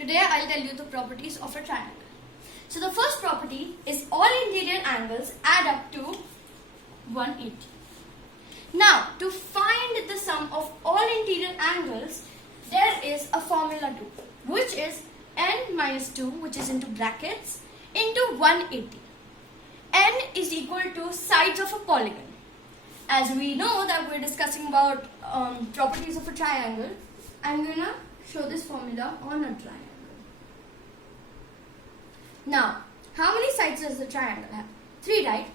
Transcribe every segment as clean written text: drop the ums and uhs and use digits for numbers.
Today I'll tell you the properties of a triangle. So the first property is all interior angles add up to 180. Now to find the sum of all interior angles, there is a formula too, which is n minus 2, which is into brackets, into 180. N is equal to sides of a polygon. As we know that we're discussing about properties of a triangle, I'm going to show this formula on a triangle. Now, how many sides does the triangle have? 3, right?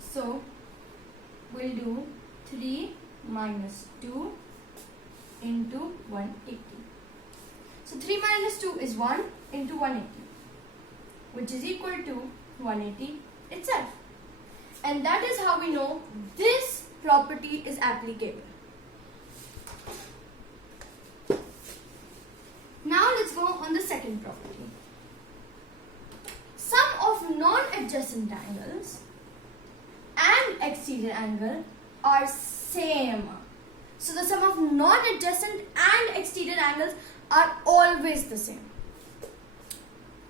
So, we'll do 3 minus 2 into 180. So, 3 minus 2 is 1 into 180, which is equal to 180 itself. And that is how we know this property is applicable. Now let's go on the second property. Sum of non-adjacent angles and exterior angle are same. So the sum of non-adjacent and exterior angles are always the same.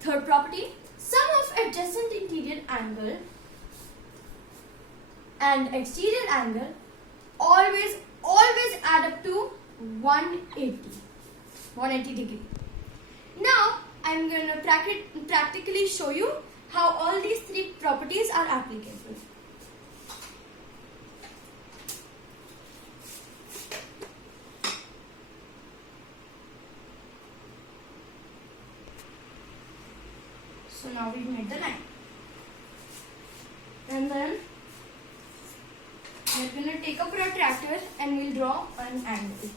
Third property, sum of adjacent interior angle and exterior angle always add up to 180 degree. Now I'm going to practically show you how all these 3 properties are applicable. So now we've made the line, and then we're going to take a protractor and we'll draw an angle.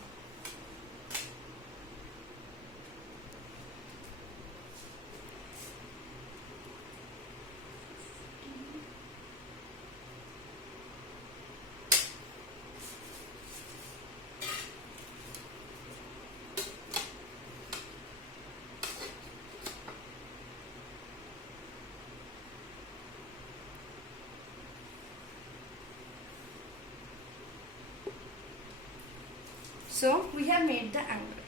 So we have made the angle.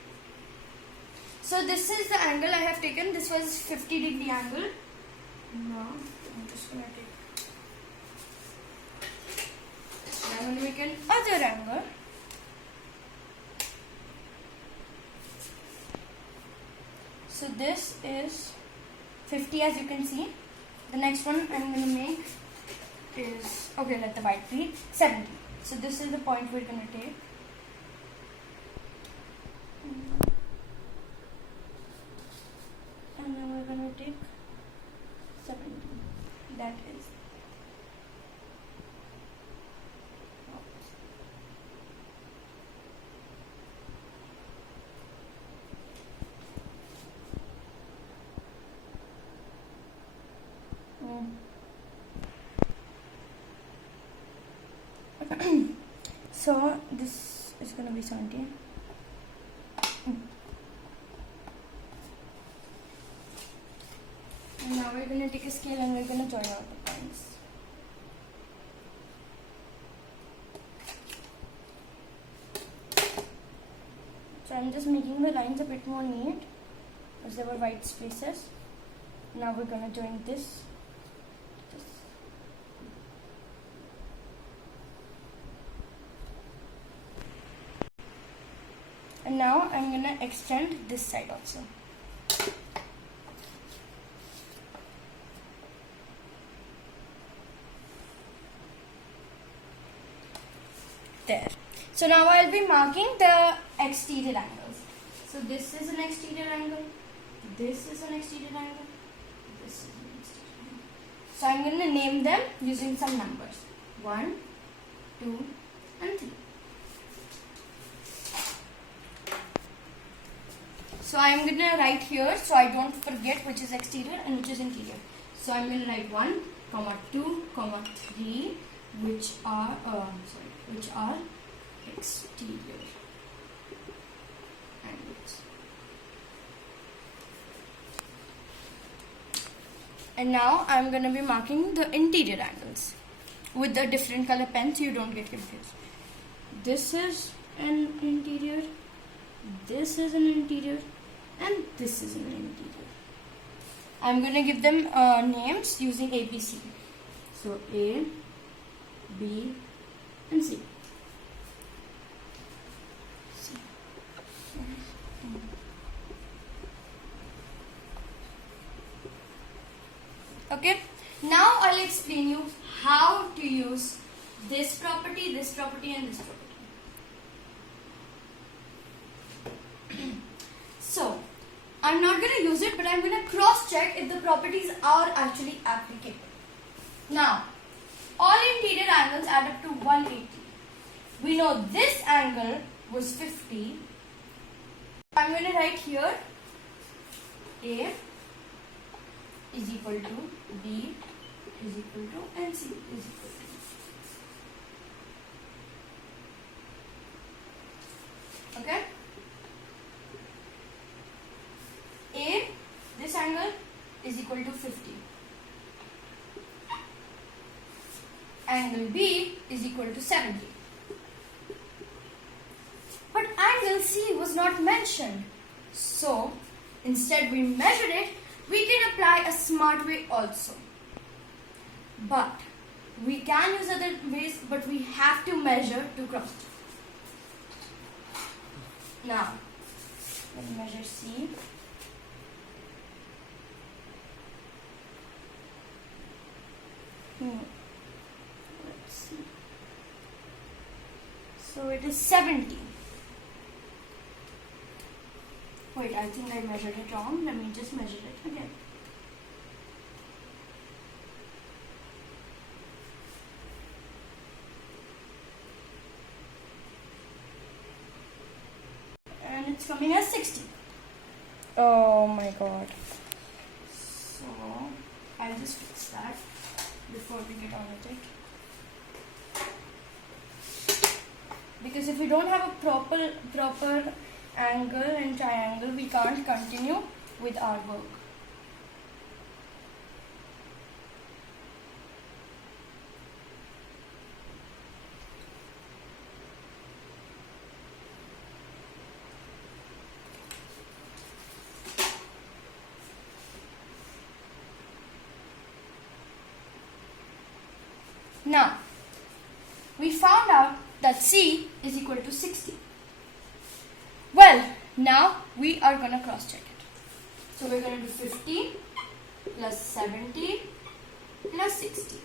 So this is the angle I have taken. This was 50 degree angle. Now I'm just going to take. I'm going to make another angle. So this is 50, as you can see. The next one I'm going to make is, okay, let the white be 70. So this is the point we're going to take. And then we're going to take 70. That is. So this is going to be 70. And now we're going to take a scale and we're going to join out the points. So I'm just making the lines a bit more neat because there were white spaces. Now we're going to join this. And now I'm going to extend this side also. There. So now I'll be marking the exterior angles. So this is an exterior angle, this is an exterior angle, this is an exterior angle. So I'm going to name them using some numbers. 1, 2 and 3. So I'm going to write here so I don't forget which is exterior and which is interior. So I'm going to write 1, 2, 3, which are exterior angles. And now I'm going to be marking the interior angles with the different color pens so you don't get confused. This is an interior, this is an interior, and this is an interior. I'm going to give them names using ABC. So A, B, and C. Okay, now I'll explain you how to use this property, and this property. So, I'm not going to use it, but I'm going to cross-check if the properties are actually applicable. Now, all interior angles add up to 180. We know this angle was 50. I'm going to write here A is equal to B is equal to and C is equal to. Okay? A, this angle is equal to 50. Angle B is equal to 70. But angle C was not mentioned. So, instead we measured it. We can apply a smart way also. But we can use other ways, but we have to measure to cross. Now, let me measure C. Let's see. So it is 70. Wait, I think I measured it wrong. Let me just measure it again. And it's coming as 60. Oh my god. So I'll just fix that before we get on with it. Because if we don't have a proper angle and triangle, we can't continue with our work. Now, we found out that C is equal to 60. Well, now we are going to cross check it. So we're going to do 50 plus 70 plus 60.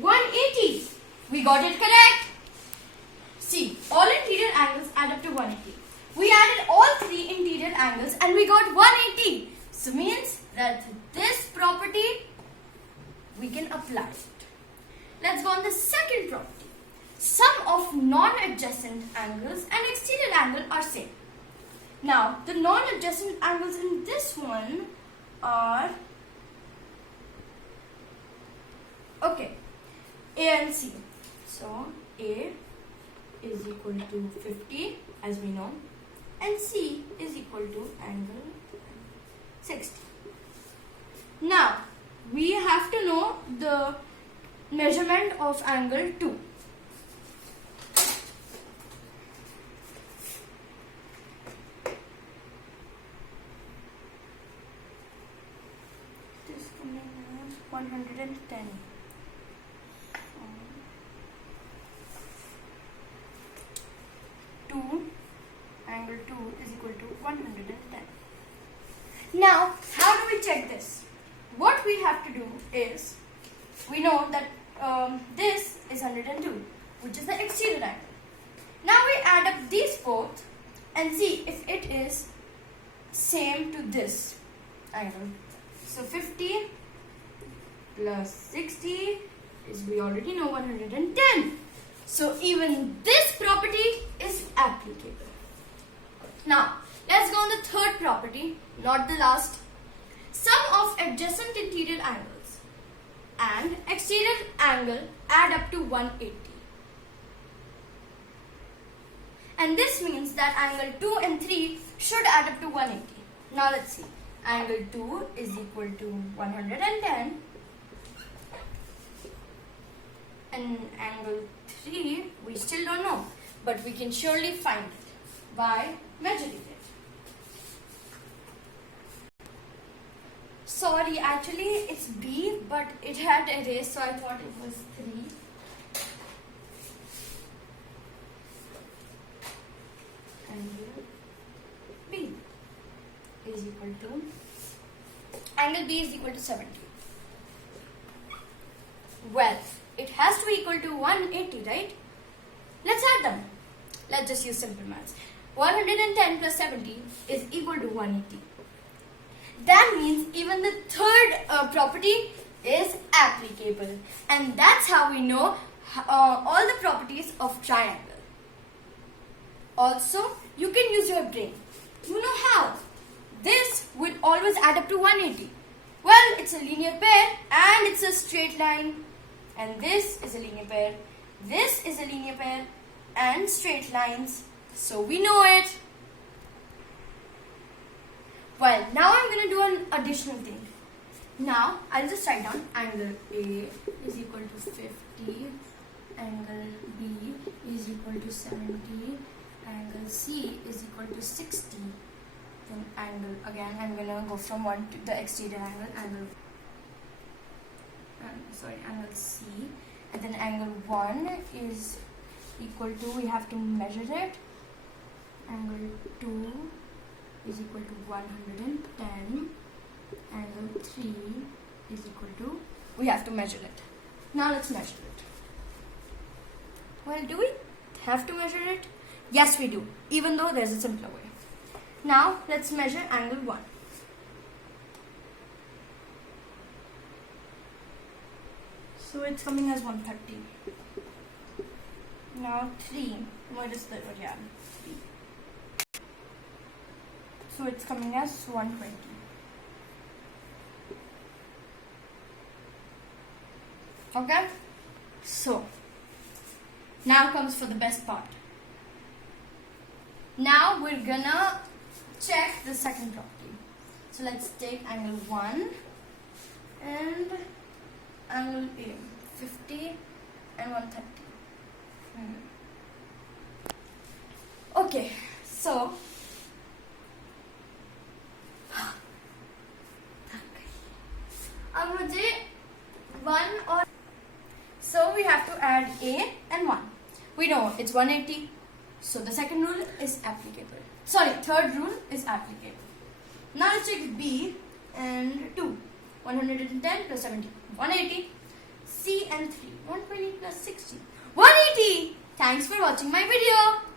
180. We got it correct. See, all interior angles add up to 180. We added all three interior angles and we got 180. So means that this property we can apply it. Let's go on the second property. Sum of non-adjacent angles and exterior angle are same. Now, the non-adjacent angles in this one are A and C. So, A is equal to 50 as we know, and C is equal to angle 60. Now, we have to know the measurement of angle 2. This is coming as 110. Angle 2 is equal to 110. Now, how do we check this? What we have to do is, we know that this is 102, which is the exterior angle. Now we add up these both and see if it is same to this angle. So 50 plus 60 is, we already know, 110. So even this property is applicable. Now, let's go on the third property, not the last. Sum of adjacent interior angles and exterior angle add up to 180. And this means that angle 2 and 3 should add up to 180. Now let's see. Angle 2 is equal to 110 And angle 3, we still don't know. But we can surely find it by measuring it. Sorry, actually it's B, but it had erased, so I thought it was 3. Angle B is equal to, angle B is equal to 70. Well, it has to be equal to 180, right? Let's add them. Let's just use simple maths. 110 plus 70 is equal to 180. That means even the third property is applicable. And that's how we know all the properties of triangle. Also, you can use your brain. You know how? This would always add up to 180. Well, it's a linear pair and it's a straight line. And this is a linear pair. This is a linear pair and straight lines. So we know it. Well, now I'm going to do an additional thing. Now, I'll just write down angle A is equal to 50, angle B is equal to 70, angle C is equal to 60. Then angle, again, I'm going to go from 1 to the exterior angle, angle C. And then angle 1 is equal to, we have to measure it. Angle 2 is equal to 110. Angle 3 is equal to, we have to measure it. Now let's measure it. Well, do we have to measure it? Yes, we do, even though there's a simpler way. Now let's measure angle 1. So it's coming as 130. Now 3. What is the, yeah, 3. So it's coming as 120. Okay? So, now comes for the best part. Now we're gonna check the second property. So let's take angle 1 and angle A, 50 and 130. Okay, so अब मुझे 1 और so we have to add A and 1. We know it's 180. So the second rule is applicable. Sorry, third rule is applicable. Now let's check B and 2. 110 plus 70, 180. C and 3, 120 plus 60, 180. Thanks for watching my video.